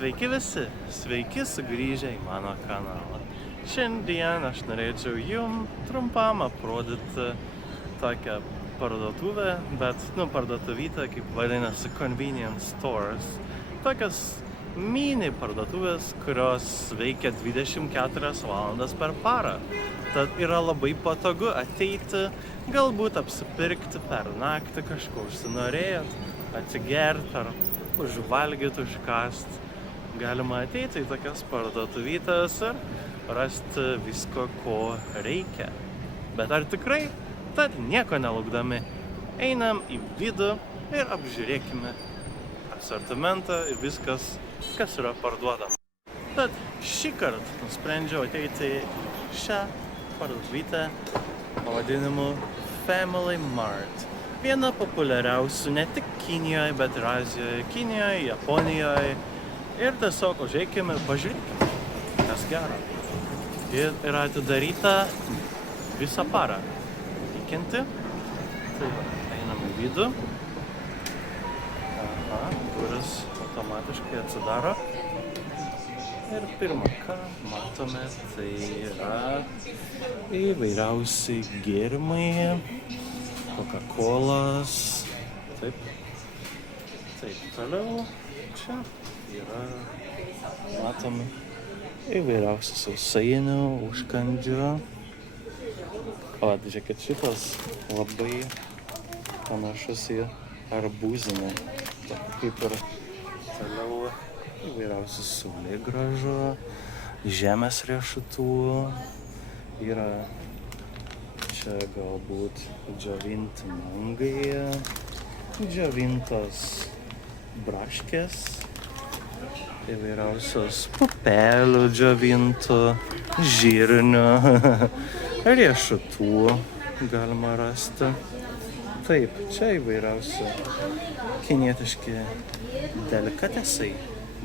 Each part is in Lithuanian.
Sveiki visi, sveiki sugrįžę į mano kanalą. Šiandien aš norėčiau jum trumpam aprodyti tokią parduotuvę, bet parduotuvytę, kaip vadinasi convenience stores. Tokias mini parduotuvės, kurios veikia 24 valandas per parą. Tad yra labai patogu ateiti, galbūt apsipirkti per naktį, kažko užsinorėjot, atsigerti ar užvalgyti, užkasti. Galima ateiti į tokias parduotuvytes ir rasti visko, ko reikia. Bet ar tikrai? Tad nieko nelaukdami, einam į vidų ir apžiūrėkime asortimentą ir viskas, kas yra parduodama. Tad šį kartą nusprendžiau ateiti į šią parduotuvytę pavadinimu Family Mart. Viena populiariausių ne tik Kinijoje, bet ir Azijoje, Kinijoje, Japonijoje. Ir tiesiog užeikime ir pažiūrėkime, kas gero. Ir yra atidaryta visą parą. Tikinti. Tai einam į vidų. Duris automatiškai atsidaro. Ir pirmą, ką matome, tai yra įvairiausi gėrimai, Coca-Colas. Taip, toliau čia yra, matome, įvairiausių sausainių, užkandžių. O, žiūrėkit, šitas labai panašus į arbūzinę. Kaip ir toliau įvairiausių saulėgrąžų, žemės riešutų. Yra čia galbūt džiovinti mangai, džiovintos braškės, įvairiausios pupelių džiovintų, žirnių, riešutų galima rasti. Taip, čia įvairiausi kinietiški delikatesai.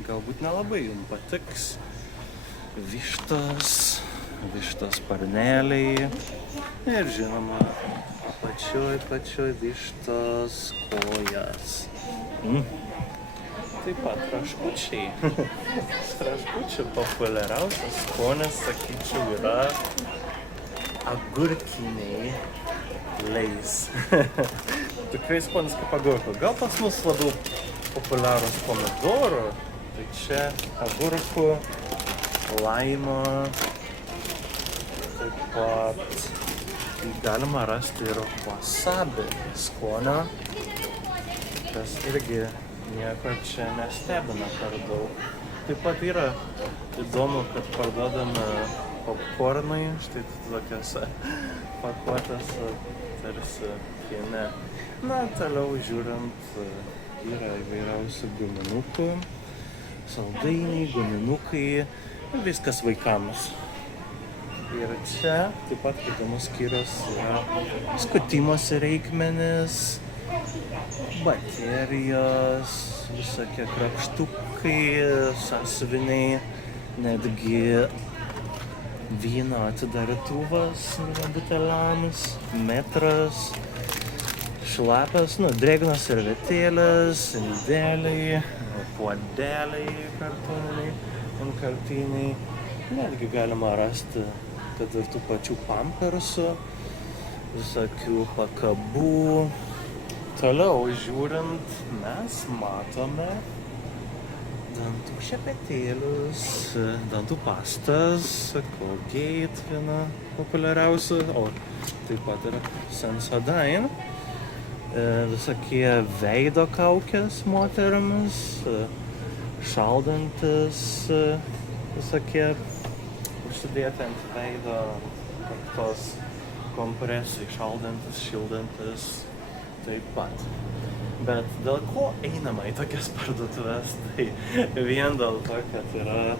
Galbūt nelabai jums patiks. Vištos parneliai ir žinoma apačioj vištos kojas. Taip pat traškučiai. Traškučių populiariausias skonis, sakyčiau, yra agurkiniai leis. Tikrai skonis kaip agurkų. Gal pas mus labiau populiarus pomidorų, tai čia agurkų, laimo, taip pat galima rasti ir wasabi skonio, kas irgi nieko čia nestebina per daug. Taip pat yra įdomu, kad parduodame popkornai, štai tokiose pakuotėse, tarsi kine. Na, toliau žiūrint, yra įvairiausių guminukų, saldainiai, guminukai, viskas vaikams. Ir čia taip pat įdomus skyrius yra skutimosi reikmenys, baterijos, visokie krapštukai, sąsiuviniai, netgi vyno atidarytuvas buteliams, metras, šlapios, drėgnos servetėlės, indeliai, puodeliai kartoniniai, vienkartiniai. Netgi galima rasti, kad ir tų pačių pampersų, visokių pakabų. Toliau žiūrint, mes matome dantų šepetėlius, dantų pastas, Colgate viena populiariausių, o taip pat yra Sensodyne. Visokie veido kaukės moterimis, šaldantis, visokie užsidėti ant veido kaktos kompresai, šaldantis, šildantis taip pat. Bet dėl ko einama į tokias parduotuves, tai vien dėl to, kad yra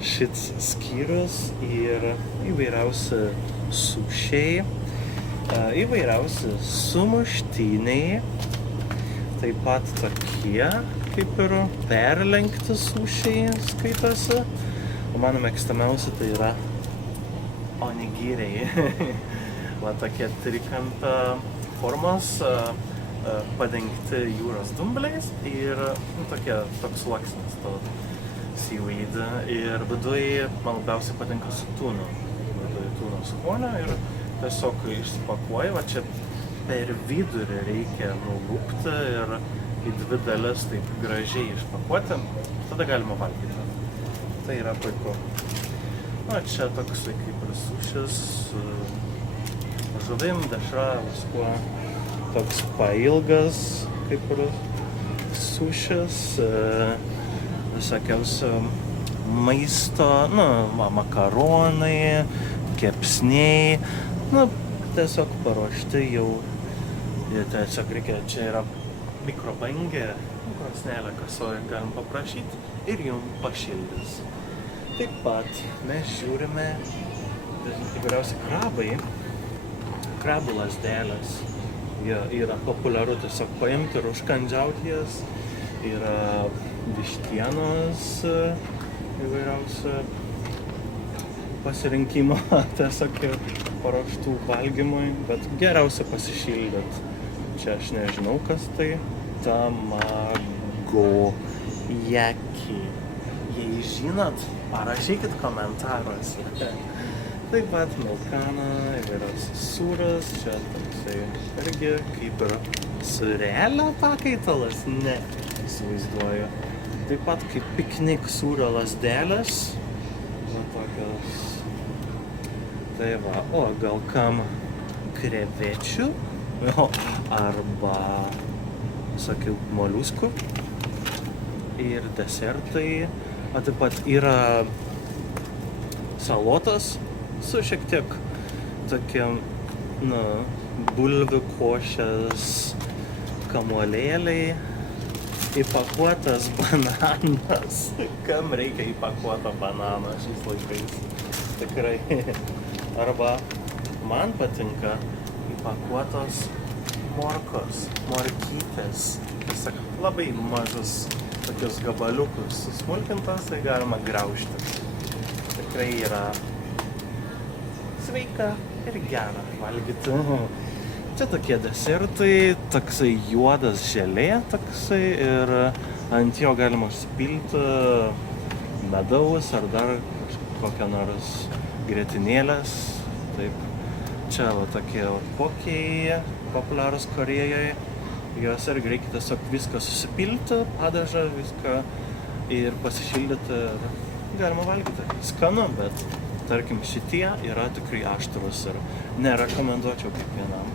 šits skyrius ir įvairiausi sušiai, įvairiausi sumuštiniai, taip pat tokie kaip ir perlenkti sušiai skaitosi. O mano mėgstamiausi tai yra onigiriai. Va tokie trikampio formos padengti jūros dumbliais ir toks sluoksnis to seaweed. Ir viduje man labiausiai patinka su tūnu. Viduje tūno skonio ir tiesiog išsipakuoji, va čia per vidurį reikia nulupti ir į dvi dalis taip gražiai išpakuoti, tada galima valgyti. Tai yra puiku. Na, čia toksai kaip ir sušis, žuvim, dešra, viskuo. Toks pailgas, kaip ir sušis, visokiausio maisto, makaronai, kepsniai, tiesiog paruošti jau. Ir tiesiog reikia, čia yra mikrobangė, krosnelė kasoje galim paprašyti ir jums pašildys. Taip pat mes žiūrime įvairiausi krabai, krabų lasdelės. Jie yra populiaru tiesiog paimti ir užkandžiauti jas. Yra vištienos įvairiausia pasirinkimo tiesiog paruoštų valgymui, bet geriausia pasišildyti. Čia aš nežinau, kas tai. Tamagoyaki. Jei žinot, parašykit komentaruose. Taip pat milkana, įvairiausias sūras, čia toksai irgi kaip ir sūrelio pakaitalas, ne, įsivaizduoju. Taip pat kaip piknik sūrio lasdelės, va tokios. Tai va, o gal kam krevečių, arba visokių moliuskų ir desertai. O taip pat yra salotas su šiek tiek tokiam, bulvių košės kamuolėliai, įpakuotas bananas. Kam reikia įpakuoto banano šiais laikais? Tikrai. Arba man patinka įpakuotos morkos, morkytės. Tiesiog labai mažus tokius gabaliukus susmulkintas, tai galima graužti. Tikrai yra sveika ir gera valgyti. Čia tokie desertai, toksai juodas želė toksai ir ant jo galima užsipilti medaus ar dar kokią nors grietinėlės. Taip. Čia va tokie pokiai populiarūs Korėjoje. Jos irgi reikia tiesiog viską susipilti, padažą, viską ir pasišildyti ir galima valgyti. Skanu, bet tarkim šitie yra tikrai aštrus ir nerekomenduočiau kiekvienam.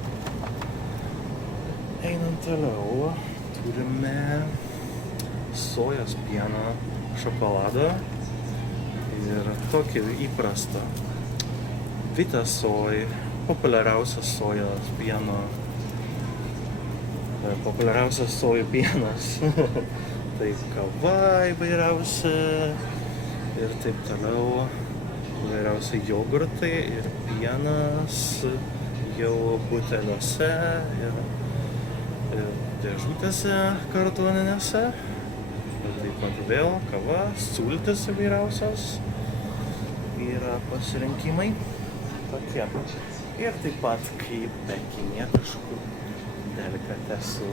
Einant toliau, turime sojos pieno šokoladą ir tokį įprastą. Vitasoj, populiariausias sojos sojų pienas. Tai kava įvairiausia ir taip toliau. Įvairiausi jogurtai ir pienas jau buteliuose ir dėžutėse kartoninėse. Taip pat vėl kava, sultis įvairiausios. Yra pasirinkimai tokie. Ir taip pat kaip pekinietiškų delikatesų.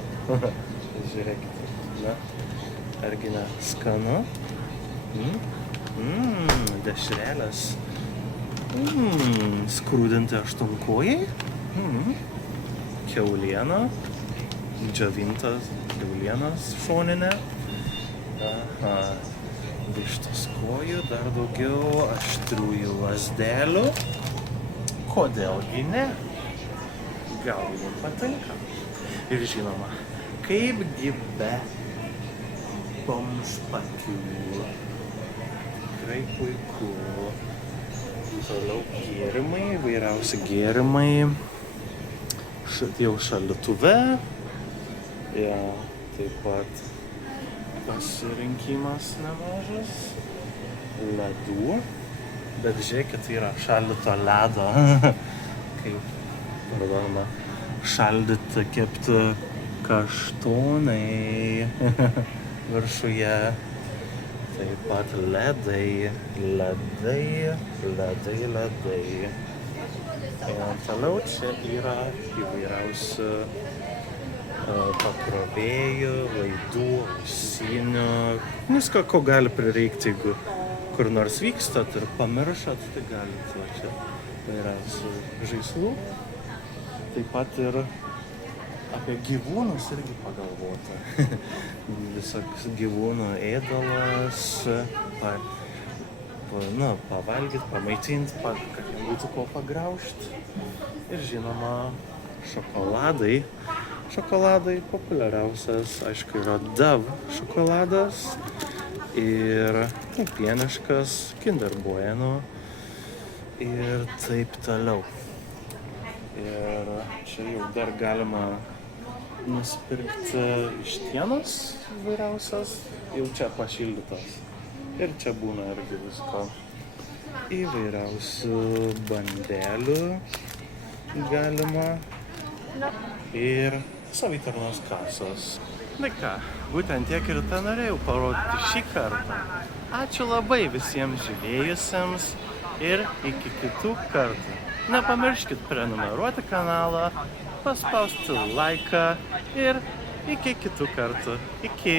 Žiūrėkite, argi ne skanu? Dešrelės. Skrūdinti aštuonkojai. Kiauliena. Džiovintas kiaulienas šoninė. Vištos kojų, dar daugiau aštriųjų lazdelių. Kodėlgi ne? Gal jums patinka. Ir žinoma, kaipgi be bomžpakių. Tikrai puiku. Toliau gėrimai, įvairiausi gėrimai. Jau šaldytuve. Ja, taip pat pasirinkimas nemažas. Ledų. Bet žiūrėkit, yra šaldyto ledo. Kaip, šaldyti, kepti kaštonai viršuje. Taip pat ledai. Toliau čia yra įvairiausi pakrovėjų, laidų, ausinių, visko, ko gali prireikti, jeigu kur nors vykstat ir pamiršat, tai galit va čia vairiausių žaislų. Taip pat ir apie gyvūnus irgi pagalvota. Visoks gyvūnų ėdalas, pavalgyt, pamaitint, kad jam būtų ko pagraužt. Ir žinoma, šokoladai. Šokoladai populiariausias, aišku, yra Dove šokoladas ir pieniškas Kinder Bueno ir taip toliau. Ir čia jau dar galima nusipirkti vištienos įvairiausias, jau čia pašildytas. Ir čia būna irgi visko. Įvairiausių bandelių galima ir savitarnos kasos. Tai ką, būtent tiek ir tą norėjau parodyti šį kartą. Ačiū labai visiems žiūrėjusiems ir iki kitų kartų. Nepamirškit prenumeruoti kanalą, paspausti laiką ir iki kitų kartų. Iki!